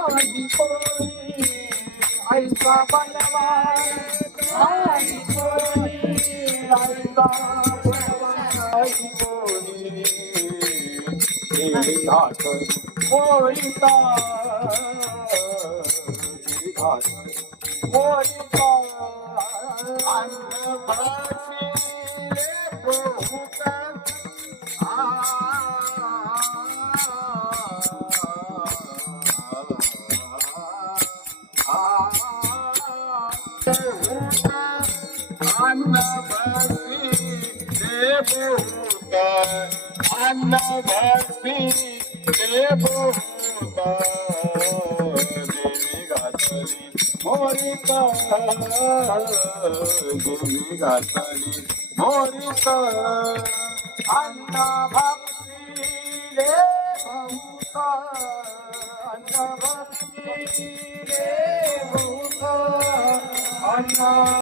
आदि कोणी ऐसा बलवान आदि कोणी ऐसा बलवान आदि कोणी घाट मोरिता घाट मोरिता अन्नभाषी बहुता अन्नभाषी बहुता अन्नभाषी बहुता देवी घातली मोरिता देवी घातली मोरिता अन्नभाषी बहुता अन्नभाषी बहुता अन्न